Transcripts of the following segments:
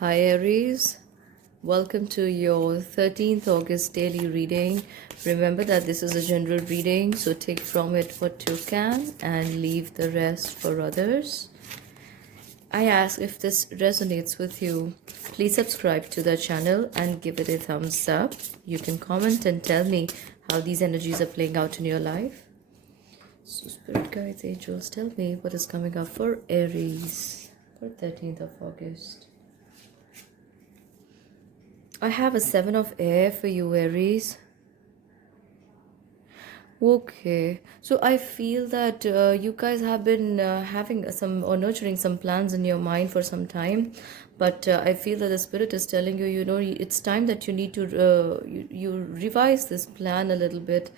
Hi Aries, welcome to your 13th August daily reading. Remember that this is a general reading, so take from it what you can and leave the rest for others. I ask if this resonates with you. Please subscribe to the channel and give it a thumbs up. You can comment and tell me how these energies are playing out in your life. So, Spirit Guides, Angels, tell me what is coming up for Aries for 13th of August. I have a 7 of air for you, Aries. Okay, so I feel that you guys have been having some or nurturing some plans in your mind for some time, but I feel that the spirit is telling you, it's time that you need to you revise this plan a little bit.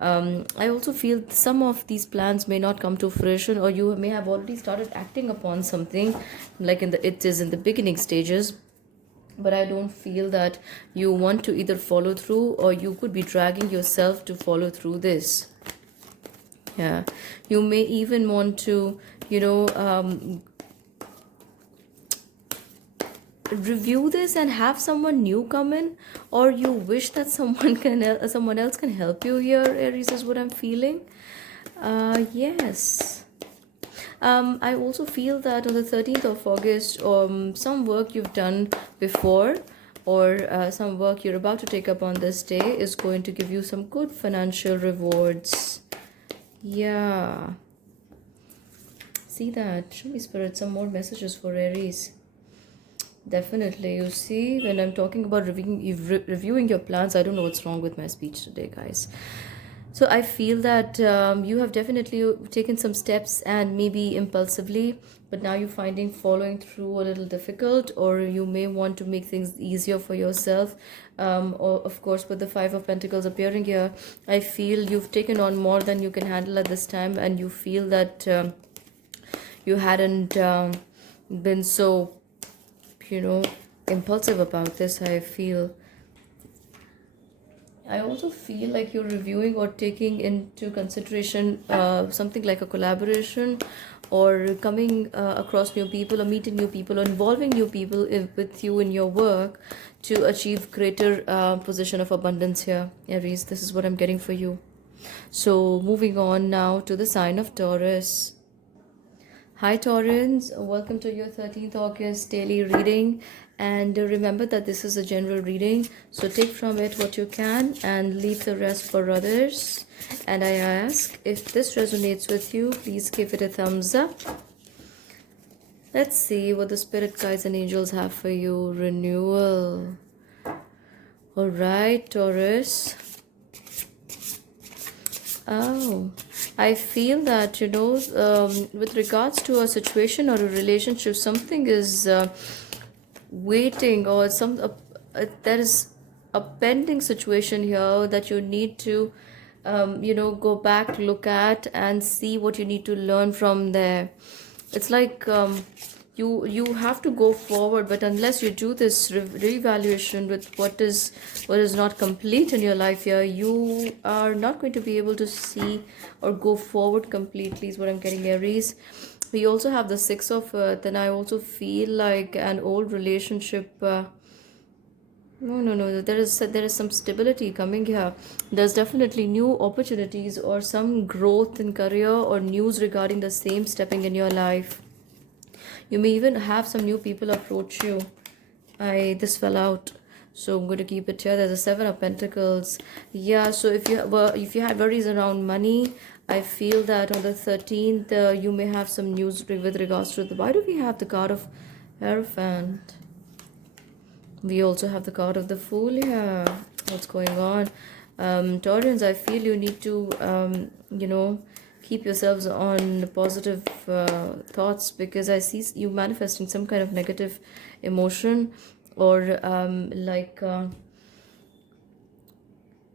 I also feel some of these plans may not come to fruition, or you may have already started acting upon something, like it is in the beginning stages, but I don't feel that you want to either follow through, or you could be dragging yourself to follow through this. Yeah, you may even want to, review this and have someone new come in, or you wish that someone else can help you here, Aries, is what I'm feeling. Yes. I also feel that on the 13th of August, some work you've done before, or some work you're about to take up on this day is going to give you some good financial rewards. Yeah. See that. Show me, Spirit, some more messages for Aries. Definitely. You see, when I'm talking about reviewing your plans, I don't know what's wrong with my speech today, guys. So I feel that you have definitely taken some steps and maybe impulsively, but now you're finding following through a little difficult, or you may want to make things easier for yourself. Or of course, with the Five of Pentacles appearing here, I feel you've taken on more than you can handle at this time, and you feel that you hadn't been so, you know, impulsive about this. I also feel like you're reviewing or taking into consideration something like a collaboration, or coming across new people, or meeting new people, or involving new people with you in your work to achieve greater position of abundance here, Aries. This is what I'm getting for you. So moving on now to the sign of Taurus. Hi Taurans, welcome to your 13th August daily reading. And remember that this is a general reading, so take from it what you can and leave the rest for others. And I ask, if this resonates with you, please give it a thumbs up. Let's see what the spirit guides and angels have for you. Renewal. All right, Taurus. Oh, I feel that, with regards to a situation or a relationship, something is waiting, or there is a pending situation here that you need to, go back, look at, and see what you need to learn from there. It's like you have to go forward, but unless you do this reevaluation with what is not complete in your life here, you are not going to be able to see or go forward completely, is what I'm getting, Aries. We also have the Six of Earth, and I also feel like an old relationship. No. There is some stability coming here. There's definitely new opportunities or some growth in career, or news regarding the same stepping in your life. You may even have some new people approach you. This fell out, so I'm going to keep it here. There's a Seven of Pentacles. Yeah, so if you had worries around money, I feel that on the 13th you may have some news with regards to the. Why do we have the card of Hierophant? We also have the card of the Fool here. What's going on? Taurans, I feel you need to, keep yourselves on positive thoughts, because I see you manifesting some kind of negative emotion, or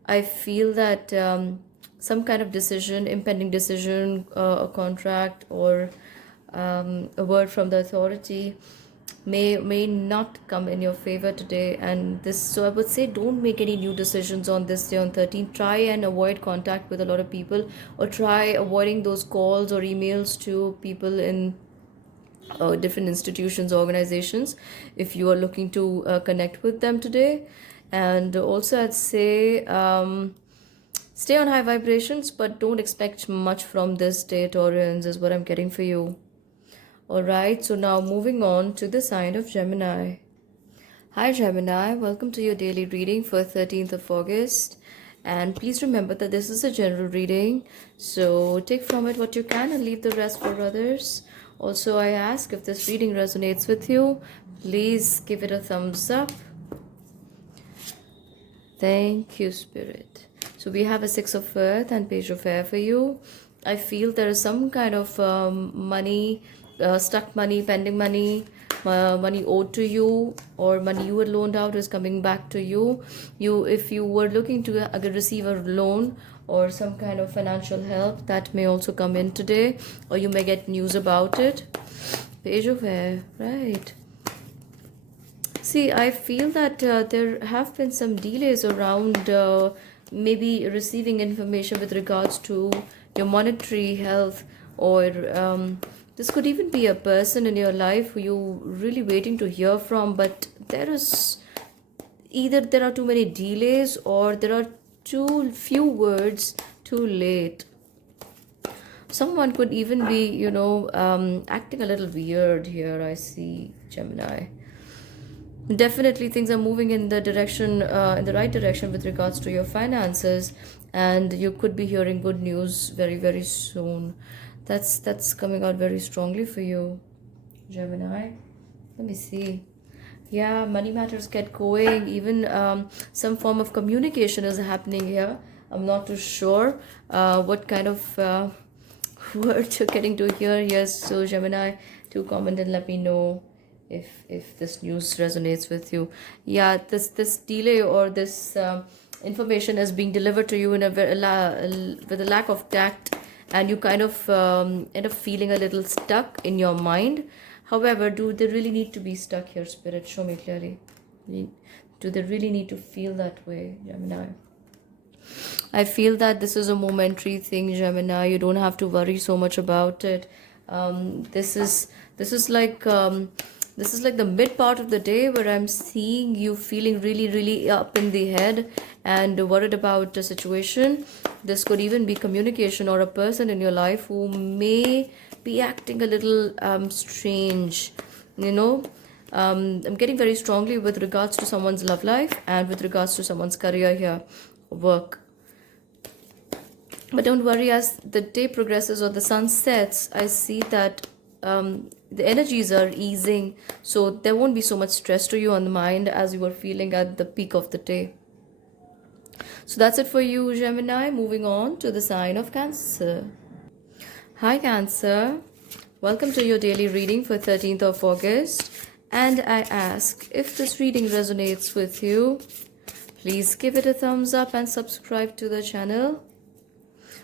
I feel that some kind of decision, impending decision, a contract, or a word from the authority may not come in your favor today. And this, so I would say, don't make any new decisions on this day on 13. Try and avoid contact with a lot of people, or try avoiding those calls or emails to people in different institutions, organizations, if you are looking to connect with them today. And also, I'd say stay on high vibrations, but don't expect much from this day, Taurans, is what I'm getting for you. All right, so now moving on to the sign of Gemini. Hi, Gemini. Welcome to your daily reading for 13th of August. And please remember that this is a general reading. So take from it what you can and leave the rest for others. Also, I ask if this reading resonates with you, please give it a thumbs up. Thank you, Spirit. So we have a Six of Earth and Page of Air for you. I feel there is some kind of money, stuck money, pending money, money owed to you, or money you were loaned out is coming back to you. If you were looking to receive a loan or some kind of financial help, that may also come in today, or you may get news about it. Page of Air, right? See, I feel that there have been some delays around maybe receiving information with regards to your monetary health, or this could even be a person in your life who you're really waiting to hear from, but there is either there are too many delays or there are too few words too late. Someone could even be, acting a little weird here, I see, Gemini. Definitely things are moving in the direction, in the right direction with regards to your finances, and you could be hearing good news very, very soon. That's coming out very strongly for you, Gemini. Let me see. Yeah, money matters get going. Even some form of communication is happening here. I'm not too sure what kind of words you're getting to hear. Yes, so Gemini, do comment and let me know if this news resonates with you. Yeah, this delay or this information is being delivered to you in with a lack of tact, and you kind of end up feeling a little stuck in your mind. However, do they really need to be stuck here, Spirit? Show me clearly. Do they really need to feel that way, Gemini? I feel that this is a momentary thing, Gemini. You don't have to worry so much about it. This is like the mid part of the day where I'm seeing you feeling really, really up in the head and worried about a situation. This could even be communication or a person in your life who may be acting a little strange. I'm getting very strongly with regards to someone's love life and with regards to someone's career here, work. But don't worry, as the day progresses or the sun sets, I see that the energies are easing, so there won't be so much stress to you on the mind as you were feeling at the peak of the day. So that's it for you, Gemini. Moving on to the sign of Cancer. Hi, Cancer. Welcome to your daily reading for 13th of August. And I ask, if this reading resonates with you, please give it a thumbs up and subscribe to the channel.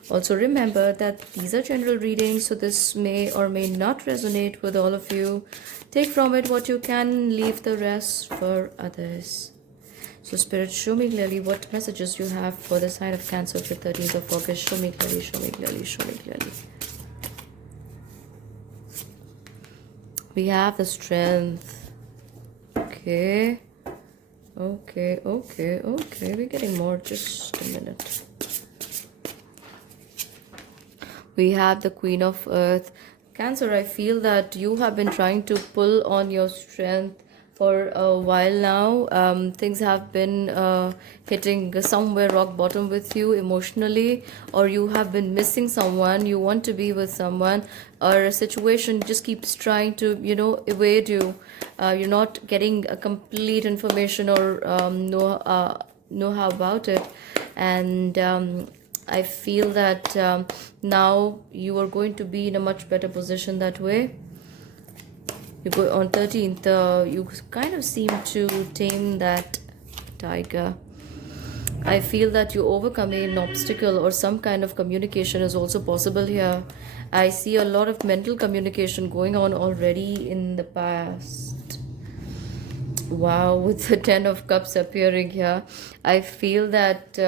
Also remember that these are general readings, so this may or may not resonate with all of you. Take from it what you can, leave the rest for others. So Spirit, show me clearly what messages you have for the sign of Cancer for 13th of August. Show me clearly, show me clearly, show me clearly. We have the Strength. Okay. We're getting more. Just a minute. We have the Queen of Earth. Cancer, I feel that you have been trying to pull on your strength for a while now. Things have been hitting somewhere rock bottom with you emotionally, or you have been missing someone, you want to be with someone, or a situation just keeps trying to, evade you. You're not getting a complete information or know how about it. And I feel that now you are going to be in a much better position that way. You go on 13th, you kind of seem to tame that tiger. I feel that you overcome an obstacle, or some kind of communication is also possible here. I see a lot of mental communication going on already in the past. Wow, with the 10 of Cups appearing here, I feel that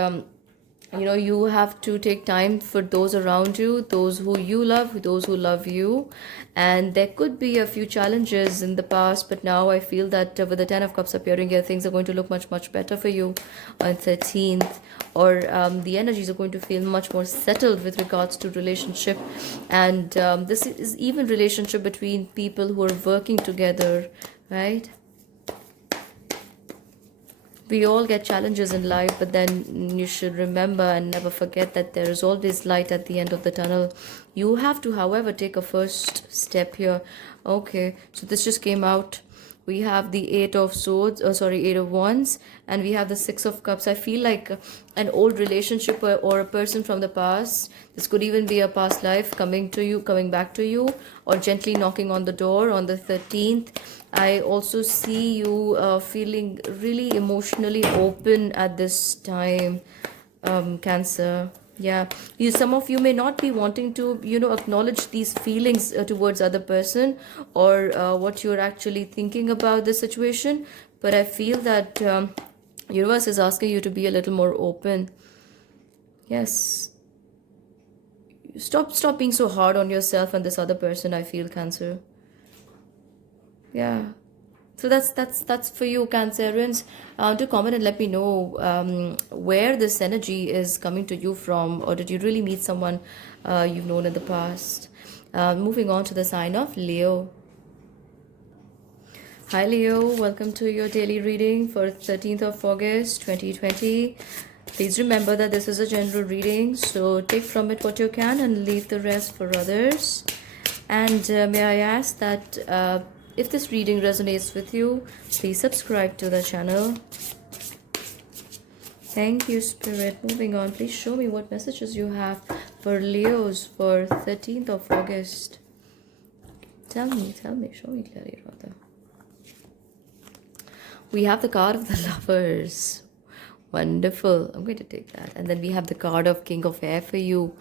You know, you have to take time for those around you, those who you love, those who love you. And there could be a few challenges in the past, but now I feel that with the 10 of cups appearing here, things are going to look much much better for you on 13th. Or the energies are going to feel much more settled with regards to relationship. And this is even relationship between people who are working together, right? We all get challenges in life, but then you should remember and never forget that there is always light at the end of the tunnel. You have to, however, take a first step here. Okay, so this just came out. We have the eight of swords, sorry, eight of wands, and we have the six of cups. I feel like an old relationship, or a person from the past. This could even be a past life coming to you, coming back to you, or gently knocking on the door on the 13th. I also see you feeling really emotionally open at this time, Cancer. Yeah, you, some of you may not be wanting to, you know, acknowledge these feelings towards other person, or what you're actually thinking about the situation. But I feel that universe is asking you to be a little more open. Yes, stop being so hard on yourself and this other person. I feel, Cancer. Yeah. So that's for you, Cancerians. To comment and let me know where this energy is coming to you from, or did you really meet someone you've known in the past? Moving on to the sign of Leo. Hi Leo, welcome to your daily reading for 13th of August 2020. Please remember that this is a general reading, so take from it what you can and leave the rest for others. And may I ask that if this reading resonates with you, please subscribe to the channel. Thank you, Spirit. Moving on, please show me what messages you have for Leos for 13th of August. Tell me, show me clearly, rather. We have the card of the Lovers. Wonderful. I'm going to take that. And then we have the card of King of Air for you.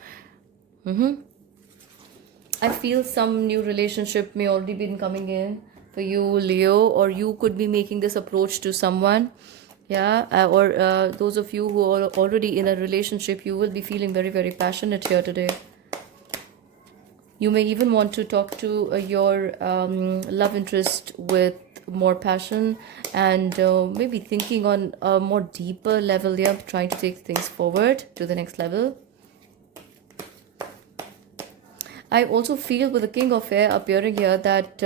I feel some new relationship may already been coming in for you, Leo, or you could be making this approach to someone. Yeah, or those of you who are already in a relationship, you will be feeling very, very passionate here today. You may even want to talk to your love interest with more passion, and maybe thinking on a more deeper level. Yeah, trying to take things forward to the next level. I also feel with the King of Air appearing here that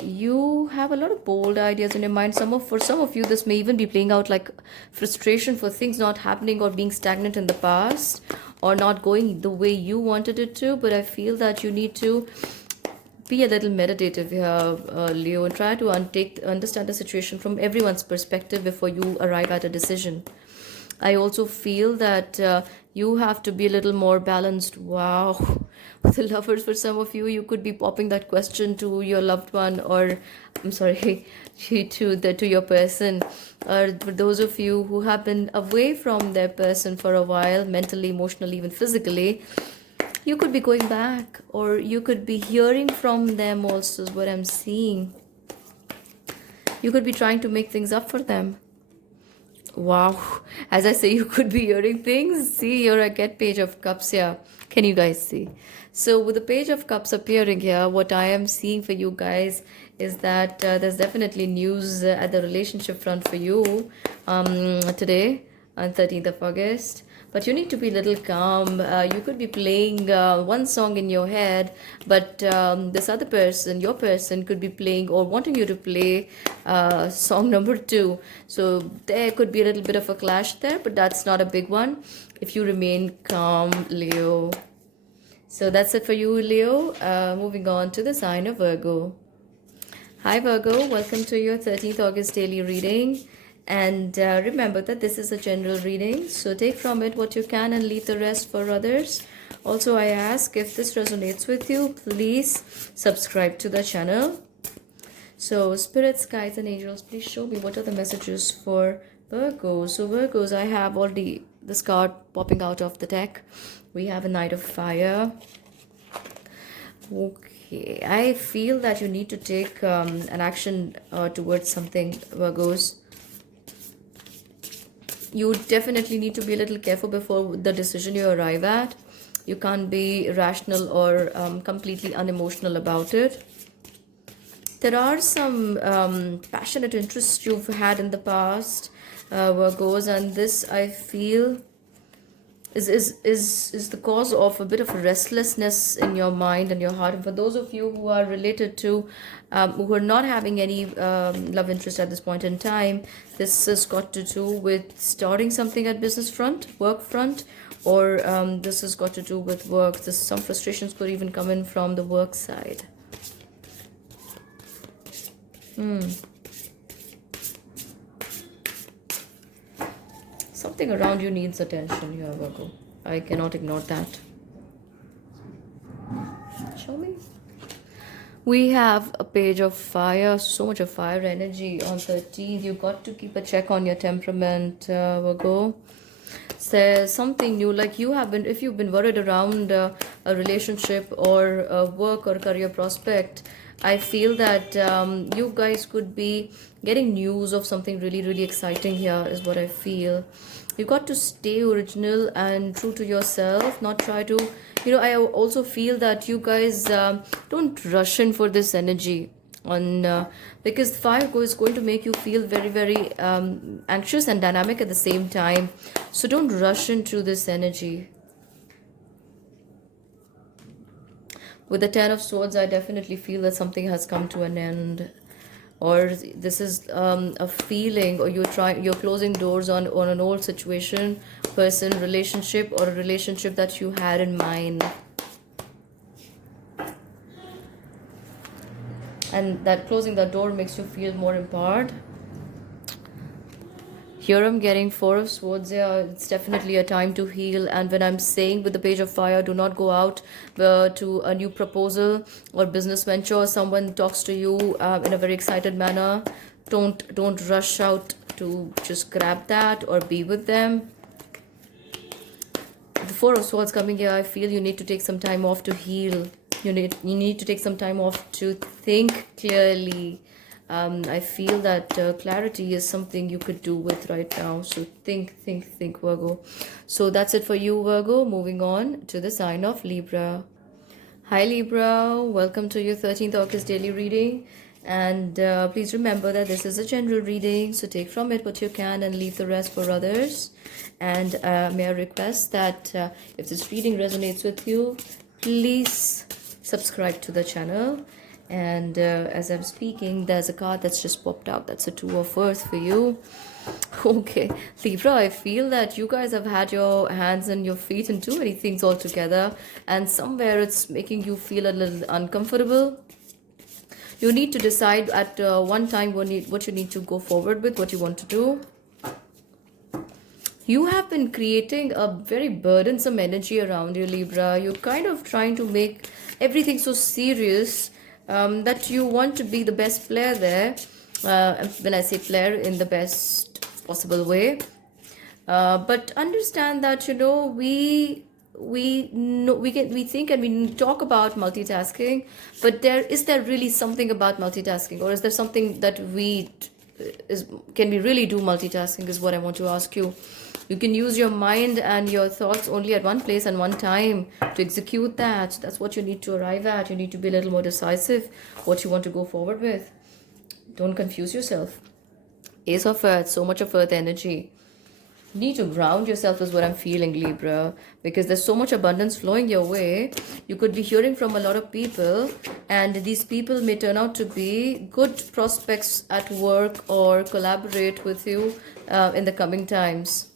you have a lot of bold ideas in your mind. For some of you, this may even be playing out like frustration for things not happening or being stagnant in the past, or not going the way you wanted it to. But I feel that you need to be a little meditative here, Leo, and try to understand the situation from everyone's perspective before you arrive at a decision. I also feel that you have to be a little more balanced. Wow. The Lovers, for some of you, you could be popping that question to your loved one, or I'm sorry, to your person. Or for those of you who have been away from their person for a while, mentally, emotionally, even physically, you could be going back, or you could be hearing from them also, is what I'm seeing. You could be trying to make things up for them. Wow, as I say, you could be hearing things. See, here I get Page of Cups here. Can you guys see? So with the Page of Cups appearing here, what I am seeing for you guys is that there's definitely news at the relationship front for you today on 13th of August. But you need to be a little calm. You could be playing one song in your head, but this other person, your person, could be playing or wanting you to play song number 2. So there could be a little bit of a clash there, but that's not a big one if you remain calm, Leo. So that's it for you, Leo. Moving on to the sign of Virgo. Hi, Virgo. Welcome to your 13th August daily reading. And remember that this is a general reading, so take from it what you can and leave the rest for others. Also, I ask, if this resonates with you, please subscribe to the channel. So, spirits, guides, and angels, please show me what are the messages for Virgo. So, Virgos, I have already this card popping out of the deck. We have a Knight of Fire. Okay, I feel that you need to take an action towards something, Virgos. You definitely need to be a little careful before the decision you arrive at. You can't be rational or completely unemotional about it. There are some passionate interests you've had in the past, Virgos, and this I feel is the cause of a bit of restlessness in your mind and your heart. And for those of you who are related to, who are not having any love interest at this point in time, this has got to do with starting something at business front, work front, or this has got to do with work. Some frustrations could even come in from the work side. Something around you needs attention here, Virgo. I cannot ignore that. Show me. We have a page of fire, so much of fire energy on 13th. You got to keep a check on your temperament, Virgo. There's something new, like you have been, if you've been worried around a relationship or a work or career prospect, I feel that you guys could be getting news of something really, really exciting here, is what I feel. You got to stay original and true to yourself, not try to, I also feel that you guys don't rush in for this energy on because fire is going to make you feel very, very anxious and dynamic at the same time. So don't rush into this energy. With the Ten of Swords, I definitely feel that something has come to an end, or this is a feeling, or you're closing doors on an old situation, person, relationship, or a relationship that you had in mind. And that closing the door makes you feel more empowered. Here I'm getting Four of Swords. Yeah, it's definitely a time to heal. And when I'm saying with the Page of Fire, do not go out to a new proposal or business venture. Someone talks to you in a very excited manner. Don't rush out to just grab that or be with them. The Four of Swords coming here, I feel you need to take some time off to heal. You need to take some time off to think clearly. I feel that clarity is something you could do with right now. So think, Virgo. So that's it for you, Virgo. Moving on to the sign of Libra. Hi, Libra. Welcome to your 13th August daily reading. And please remember that this is a general reading. So take from it what you can and leave the rest for others. And may I request that if this reading resonates with you, please subscribe to the channel. And as I'm speaking, there's a card that's just popped out. That's a Two of Earth for you. Okay, Libra, I feel that you guys have had your hands and your feet in too many things all together, and somewhere it's making you feel a little uncomfortable. You need to decide at one time what you need to go forward with, what you want to do. You have been creating a very burdensome energy around you, Libra. You're kind of trying to make everything so serious that you want to be the best player there. When I say player, in the best possible way. But understand that we think and we talk about multitasking, but is there really something about multitasking, or is there something that can we really do multitasking, is what I want to ask you. You can use your mind and your thoughts only at one place and one time to execute that. That's what you need to arrive at. You need to be a little more decisive what you want to go forward with. Don't confuse yourself. Ace of Earth, so much of Earth energy. You need to ground yourself is what I'm feeling, Libra, because there's so much abundance flowing your way. You could be hearing from a lot of people, and these people may turn out to be good prospects at work or collaborate with you in the coming times.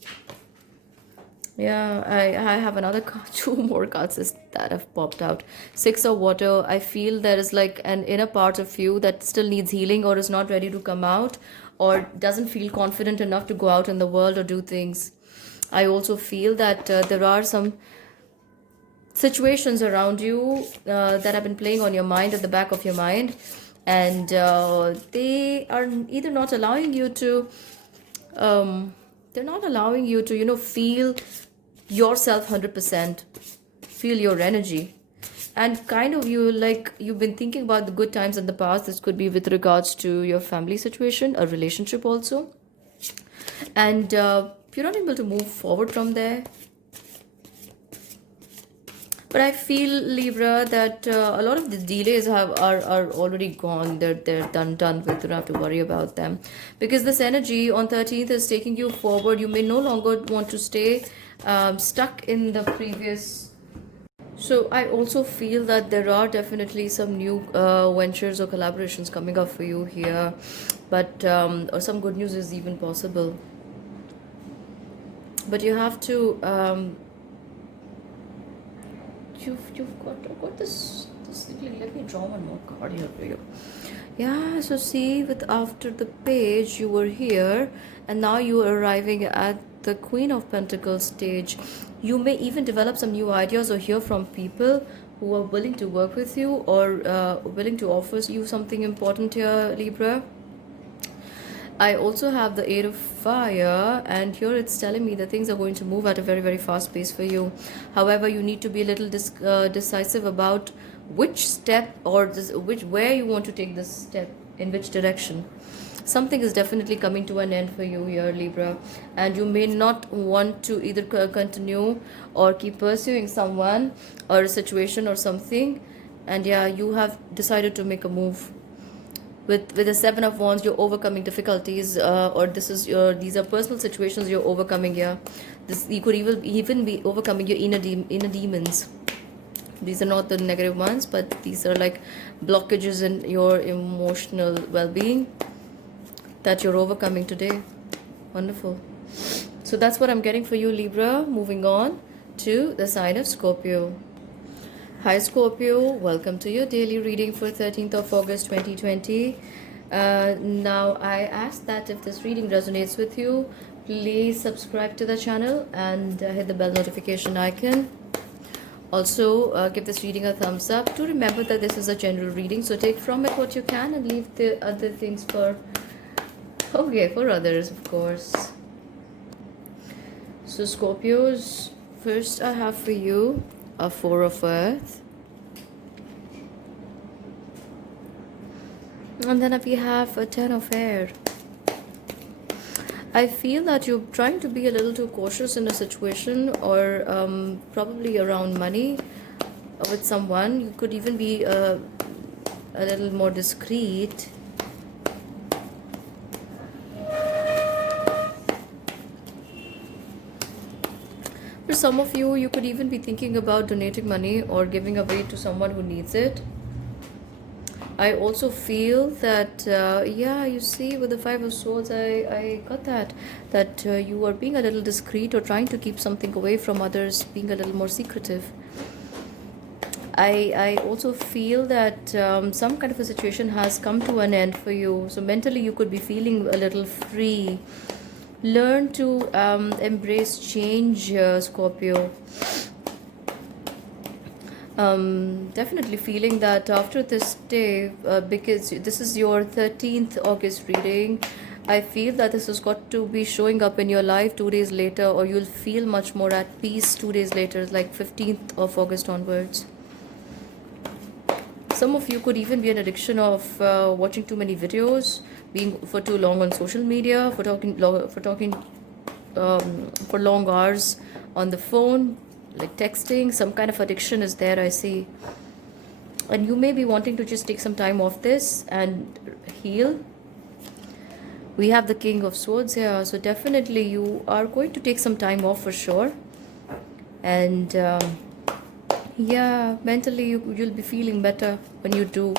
Yeah, I have another card, two more cards that have popped out. Six of Water. I feel there is like an inner part of you that still needs healing, or is not ready to come out, or doesn't feel confident enough to go out in the world or do things. I also feel that there are some situations around you that have been playing on your mind, at the back of your mind, and they are either not allowing you to feel yourself 100%, feel your energy. And kind of you've been thinking about the good times in the past. This could be with regards to your family situation, a relationship also. And you're not able to move forward from there. But I feel, Libra, that a lot of the delays are already gone. They're done with. You don't have to worry about them, because this energy on 13th is taking you forward. You may no longer want to stay stuck in the previous. So I also feel that there are definitely some new ventures or collaborations coming up for you here, but or some good news is even possible. But you have to you've got this thing. Let me draw one more card here for you. Yeah, so see, with after the page you were here, and now you are arriving at the Queen of Pentacles stage. You may even develop some new ideas or hear from people who are willing to work with you, or willing to offer you something important here, Libra. I also have the Eight of Fire, and here it's telling me that things are going to move at a very, very fast pace for you. However, you need to be a little decisive about which step, or where you want to take this step, in which direction. Something is definitely coming to an end for you here, Libra, and you may not want to either continue or keep pursuing someone or a situation or something. And yeah, you have decided to make a move. With the Seven of Wands, you're overcoming difficulties, or these are personal situations you're overcoming here. This, you could even be overcoming your inner demons. These are not the negative ones, but these are like blockages in your emotional well-being that you're overcoming today. Wonderful. So that's what I'm getting for you, Libra. Moving on to the sign of Scorpio. Hi Scorpio, welcome to your daily reading for 13th of August 2020. Now I ask that if this reading resonates with you, please subscribe to the channel and hit the bell notification icon. Also give this reading a thumbs up. Do remember that this is a general reading, so take from it what you can and leave the other things for others, of course. So Scorpios, first I have for you a Four of Earth, and then we have a Ten of Air. I feel that you're trying to be a little too cautious in a situation, or probably around money with someone. You could even be a little more discreet. For some of you, you could even be thinking about donating money or giving away to someone who needs it. I also feel that, yeah, you see, with the Five of Swords, I got that you are being a little discreet or trying to keep something away from others, being a little more secretive. I also feel that some kind of a situation has come to an end for you. So mentally, you could be feeling a little free. Learn to embrace change, Scorpio. Definitely feeling that after this day, because this is your 13th August reading, I feel that this has got to be showing up in your life 2 days later, or you'll feel much more at peace 2 days later, like 15th of August onwards. Some of you could even be an addiction of watching too many videos, being for too long on social media, for talking for long hours on the phone, like texting. Some kind of addiction is there, I see. And you may be wanting to just take some time off this and heal. We have the King of Swords here, so definitely you are going to take some time off for sure. And yeah, mentally you'll be feeling better when you do.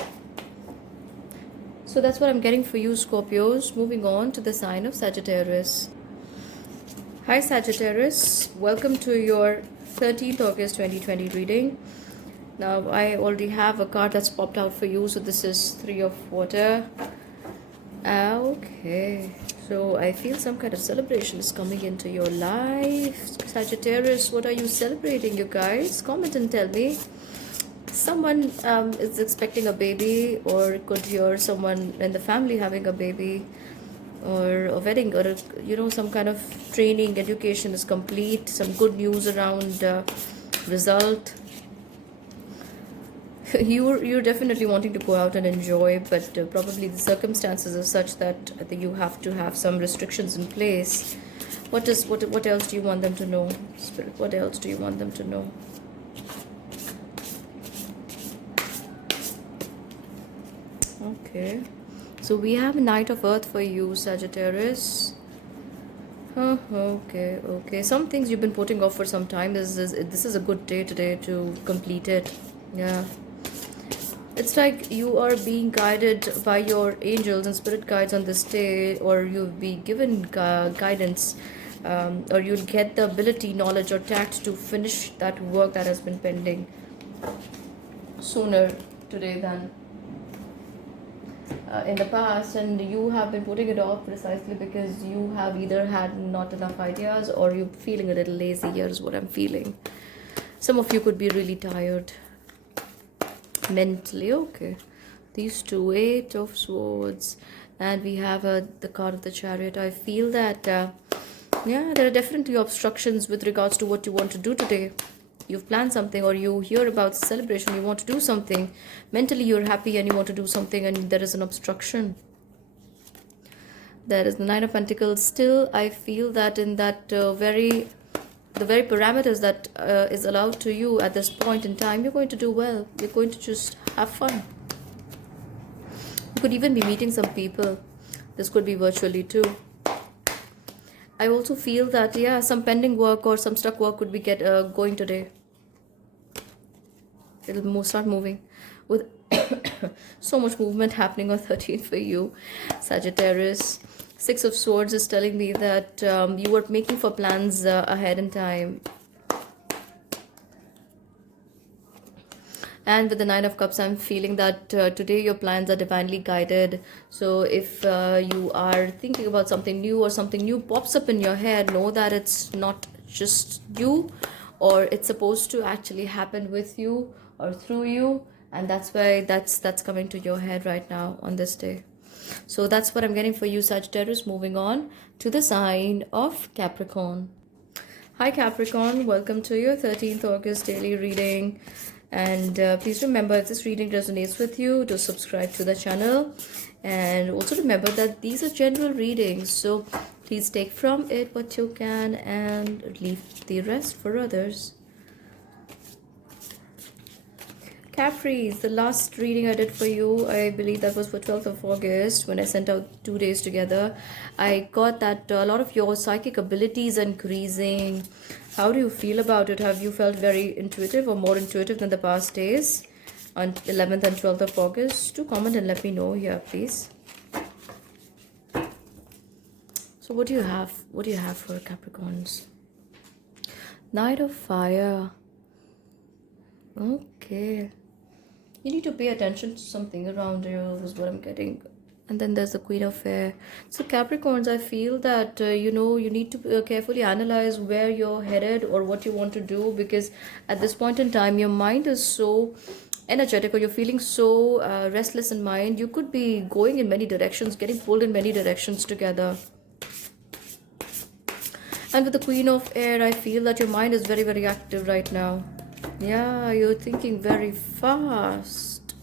So that's what I'm getting for you, Scorpios. Moving on to the sign of Sagittarius. Hi Sagittarius, welcome to your 13th August 2020 reading. Now I already have a card that's popped out for you, so this is Three of Water. Okay, so I feel some kind of celebration is coming into your life. Sagittarius, what are you celebrating, you guys? Comment and tell me. Someone is expecting a baby, or it could hear someone in the family having a baby, or a wedding, or some kind of training, education is complete, some good news around result. You're definitely wanting to go out and enjoy, but probably the circumstances are such that I think you have to have some restrictions in place. What else do you want them to know, Spirit? What else do you want them to know? Okay, so we have Knight of Earth for you, Sagittarius. Okay, okay. Some things you've been putting off for some time. This is a good day today to complete it. Yeah. It's like you are being guided by your angels and spirit guides on this day, or you'll be given guidance, or you'll get the ability, knowledge, or tact to finish that work that has been pending sooner today than in the past, and you have been putting it off precisely because you have either had not enough ideas or you're feeling a little lazy. Here's what I'm feeling. Some of you could be really tired mentally. Okay, these two, Eight of Swords, and we have the card of the Chariot. I feel that yeah, there are definitely obstructions with regards to what you want to do today. You've planned something, or you hear about celebration, you want to do something. Mentally you're happy and you want to do something, and there is an obstruction. There is the Nine of Pentacles. Still, I feel that in that the very parameters that is allowed to you at this point in time, you're going to do well. You're going to just have fun. You could even be meeting some people. This could be virtually too. I also feel that, yeah, some pending work or some stuck work could be going today. It'll start moving with so much movement happening on 13th for you, Sagittarius. Six of Swords is telling me that you were making for plans ahead in time. And with the Nine of Cups, I'm feeling that today your plans are divinely guided. So if you are thinking about something new, or something new pops up in your head, know that it's not just you, or it's supposed to actually happen with you or through you. And that's why that's coming to your head right now on this day. So that's what I'm getting for you, Sagittarius. Moving on to the sign of Capricorn. Hi Capricorn, welcome to your 13th August daily reading. And please remember, if this reading resonates with you, to subscribe to the channel. And also remember that these are general readings, so please take from it what you can and leave the rest for others. Capris, the last reading I did for you, I believe that was for 12th of August, when I sent out 2 days together. I got that a lot of your psychic abilities are increasing. How do you feel about it? Have you felt very intuitive or more intuitive than the past days on 11th and 12th of August? Do comment and let me know here, please. So what do you have? What do you have for Capricorns? Knight of Fire. Okay. You need to pay attention to something around you, is what I'm getting. And then there's the Queen of Air. So Capricorns, I feel that, you know, you need to carefully analyze where you're headed or what you want to do, because at this point in time, your mind is so energetic, or you're feeling so restless in mind. You could be going in many directions, getting pulled in many directions together. And with the Queen of Air, I feel that your mind is very, very active right now. Yeah, you're thinking very fast.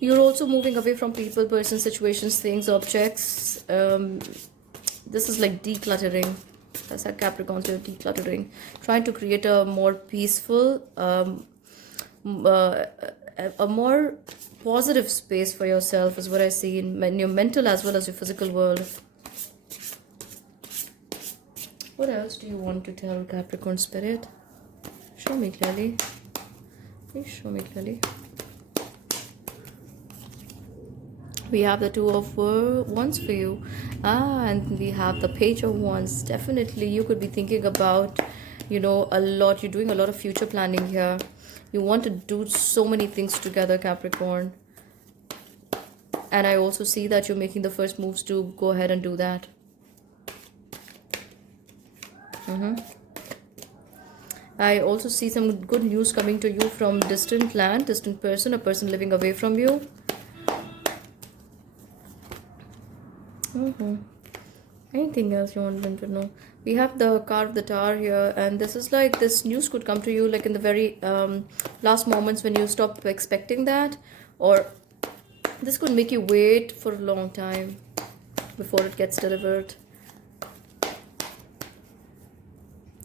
You're also moving away from people, persons, situations, things, objects. This is like decluttering. That's how Capricorns, you're decluttering. Trying to create a more peaceful, a more positive space for yourself is what I see in your mental as well as your physical world. What else do you want to tell Capricorn Spirit? Show me clearly. Please show me clearly. We have the Two of Wands for you. And we have the Page of Wands. Definitely you could be thinking about, you know, a lot. You're doing a lot of future planning here. You want to do so many things together, Capricorn. And I also see that you're making the first moves to go ahead and do that. I also see some good news coming to you from distant land, distant person, a person living away from you. Anything else you want them to know? We have the card of the Tower here, and this is like, this news could come to you like in the very last moments when you stop expecting that, or this could make you wait for a long time before it gets delivered.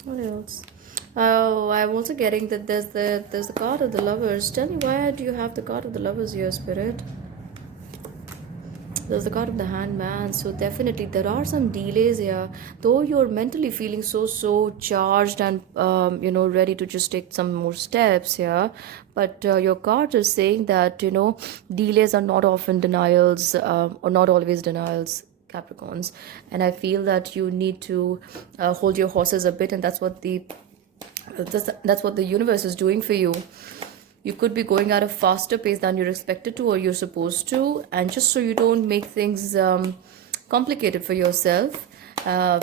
What else? Oh, I'm also getting that there's the card of the lovers. Tell me, why do you have the card of the lovers here, Spirit? There's the card of the hangman. So definitely there are some delays here. Though you're mentally feeling so charged and ready to just take some more steps here, but your card is saying that delays are not often denials, or not always denials. Capricorns, and I feel that you need to hold your horses a bit, and that's what the universe is doing for you. You could be going at a faster pace than you're expected to or you're supposed to, and just so you don't make things complicated for yourself,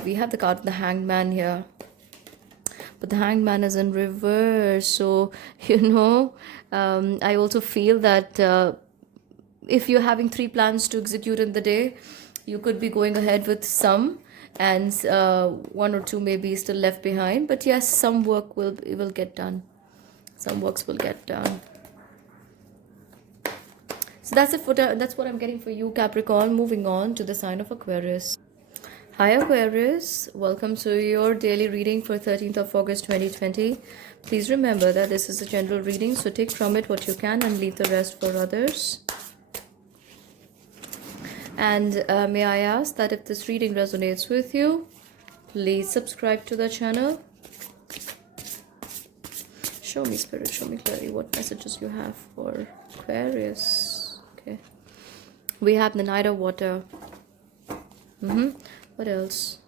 we have the card of the hangman here, but the hangman is in reverse. So I also feel that if you're having 3 plans to execute in the day, you could be going ahead with some, and 1 or 2 may be still left behind, but yes, some work will get done. Some works will get done. So that's what I'm getting for you, Capricorn. Moving on to the sign of Aquarius. Hi Aquarius, welcome to your daily reading for 13th of August 2020. Please remember that this is a general reading, so take from it what you can and leave the rest for others. And may I ask that if this reading resonates with you, please subscribe to the channel. Show me, Spirit, show me clearly what messages you have for Aquarius. Okay. We have the Knight of Water. What else?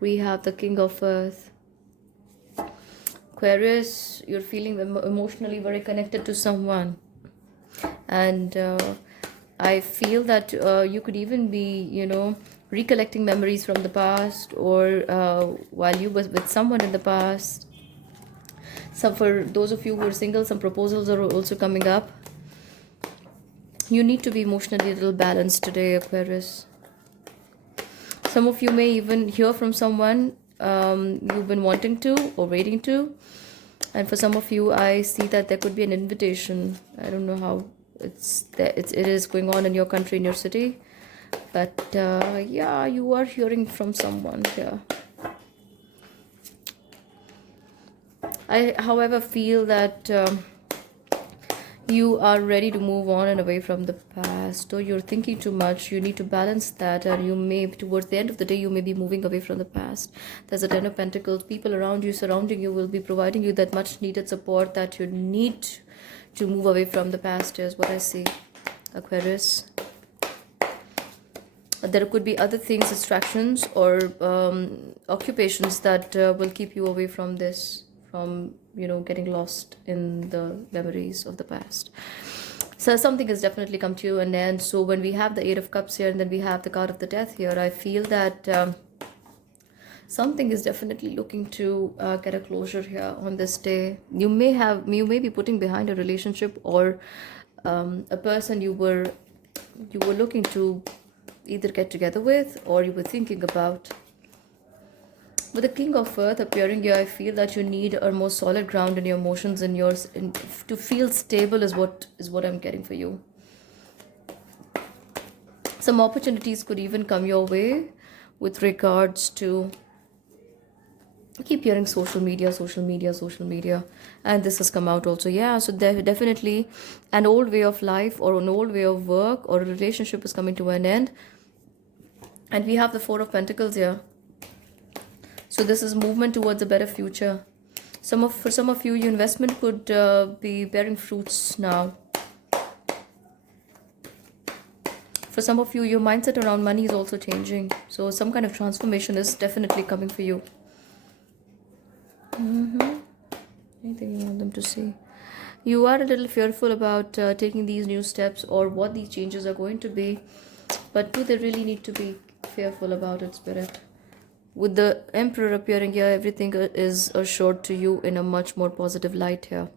We have the King of Earth. Aquarius, you're feeling emotionally very connected to someone. And I feel that you could even be, recollecting memories from the past, or while you were with someone in the past. So for those of you who are single, some proposals are also coming up. You need to be emotionally a little balanced today, Aquarius. Some of you may even hear from someone you've been wanting to or waiting to. And for some of you, I see that there could be an invitation. I don't know how it is going on in your country, in your city. But yeah, you are hearing from someone here. I, however, feel that you are ready to move on and away from the past, or you're thinking too much. You need to balance that, and you may, towards the end of the day, you may be moving away from the past. There's a Ten of Pentacles. People around you, surrounding you, will be providing you that much needed support that you need to move away from the past, is what I see, Aquarius. There could be other things, distractions, or occupations that will keep you away from this, from getting lost in the memories of the past. So something has definitely come to you. And then, so when we have the Eight of Cups here, and then we have the card of the Death here, I feel that something is definitely looking to get a closure here on this day. You may be putting behind a relationship, or a person you were looking to either get together with, or you were thinking about. With the King of Earth appearing here, I feel that you need a more solid ground in your emotions and to feel stable is what I'm getting for you. Some opportunities could even come your way with regards to, I keep hearing social media, and this has come out also. Yeah, so definitely an old way of life, or an old way of work, or a relationship is coming to an end. And we have the Four of Pentacles here. So this is movement towards a better future. For some of you, your investment could be bearing fruits now. For some of you, your mindset around money is also changing. So some kind of transformation is definitely coming for you. Anything you want them to see? You are a little fearful about taking these new steps, or what these changes are going to be. But do they really need to be fearful about it, Spirit? With the Emperor appearing here, everything is assured to you in a much more positive light here.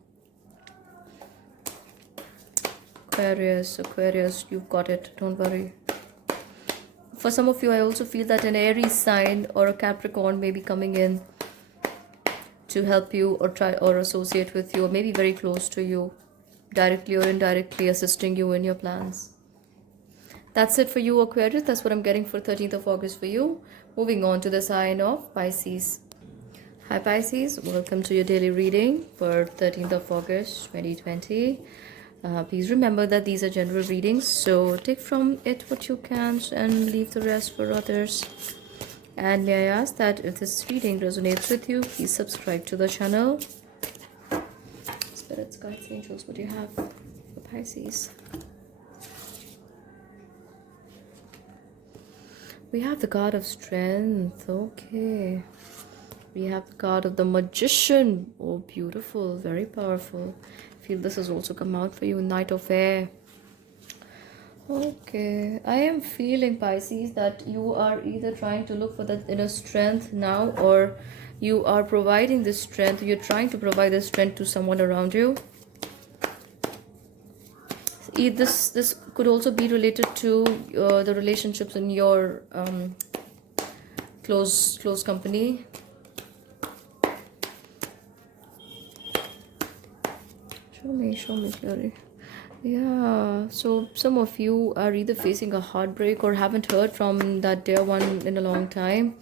Aquarius, you've got it. Don't worry. For some of you, I also feel that an Aries sign or a Capricorn may be coming in to help you or try or associate with you, or maybe very close to you, directly or indirectly assisting you in your plans. That's it for you, Aquarius. That's what I'm getting for 13th of August for you. Moving on to the sign of Pisces. Hi Pisces, welcome to your daily reading for 13th of August 2020. Please remember that these are general readings, so take from it what you can and leave the rest for others. And may I ask that if this reading resonates with you, please subscribe to the channel. Spirits, guides, angels, what do you have for Pisces? We have the card of strength. Okay. We have the card of the Magician. Oh, beautiful. Very powerful. I feel this has also come out for you. Knight of Air. Okay. I am feeling, Pisces, that you are either trying to look for that inner strength now, or you are providing this strength. You're trying to provide this strength to someone around you. This could also be related to the relationships in your close company. Show me clearly. Yeah, so some of you are either facing a heartbreak or haven't heard from that dear one in a long time,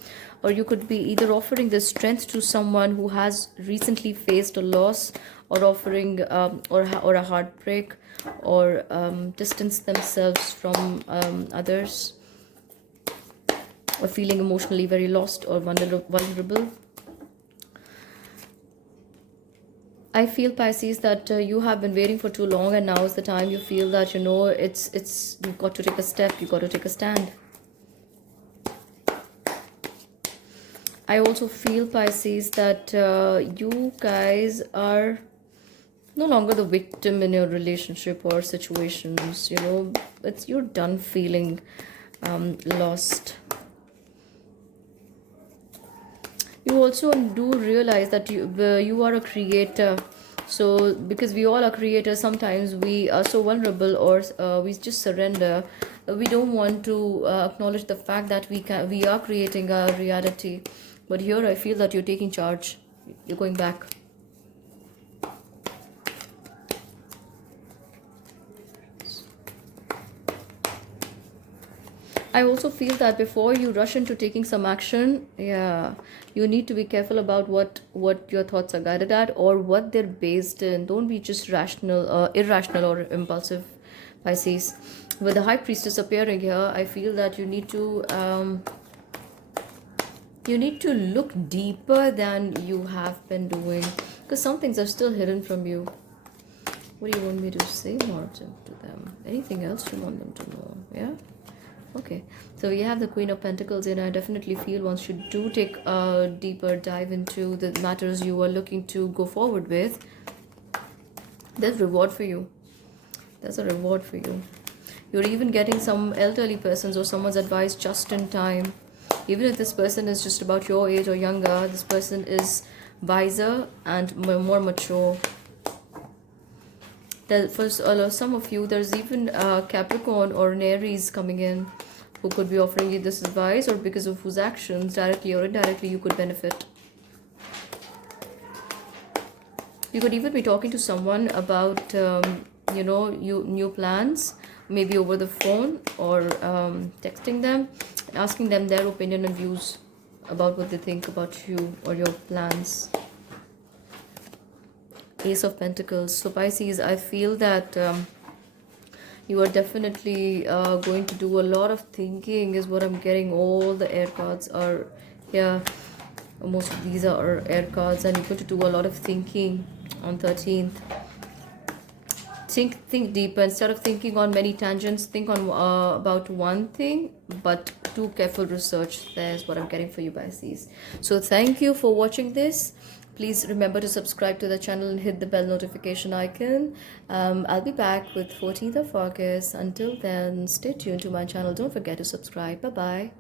or you could be either offering this strength to someone who has recently faced a loss, or offering or a heartbreak, or distance themselves from others, or feeling emotionally very lost or vulnerable. I feel, Pisces, that you have been waiting for too long, and now is the time you feel that, you know, it's you've got to take a step, you've got to take a stand. I also feel, Pisces, that you guys are no longer the victim in your relationship or situations. You know, you're done feeling lost. You also do realize that you are a creator. So because we all are creators, sometimes we are so vulnerable, or we just surrender. We don't want to acknowledge the fact that we are creating a reality. But here I feel that you're taking charge. You're going back. I also feel that before you rush into taking some action, yeah, you need to be careful about what your thoughts are guided at, or what they're based in. Don't be just irrational or impulsive, Pisces. With the High Priestess appearing here, I feel that you need to look deeper than you have been doing, because some things are still hidden from you. What do you want me to say more to them? Anything else you want them to know? Yeah. Okay, so we have the Queen of Pentacles, and I definitely feel once you do take a deeper dive into the matters you are looking to go forward with, there's reward for you. There's a reward for you. You're even getting some elderly persons or someone's advice just in time. Even if this person is just about your age or younger, this person is wiser and more mature. For some of you, there's even Capricorn or an Aries coming in, who could be offering you this advice, or because of whose actions, directly or indirectly, you could benefit. You could even be talking to someone about, new plans, maybe over the phone, or texting them, and asking them their opinion and views about what they think about you or your plans. Ace of Pentacles. So Pisces, I feel that you are definitely going to do a lot of thinking, is what I'm getting. All the air cards are, yeah, most of these are air cards, and you're going to do a lot of thinking on 13th. Think deeper. Instead of thinking on many tangents, think on about one thing, but do careful research. There's what I'm getting for you, Pisces. So thank you for watching this. Please remember to subscribe to the channel and hit the bell notification icon. I'll be back with 14th of August. Until then, stay tuned to my channel. Don't forget to subscribe. Bye-bye.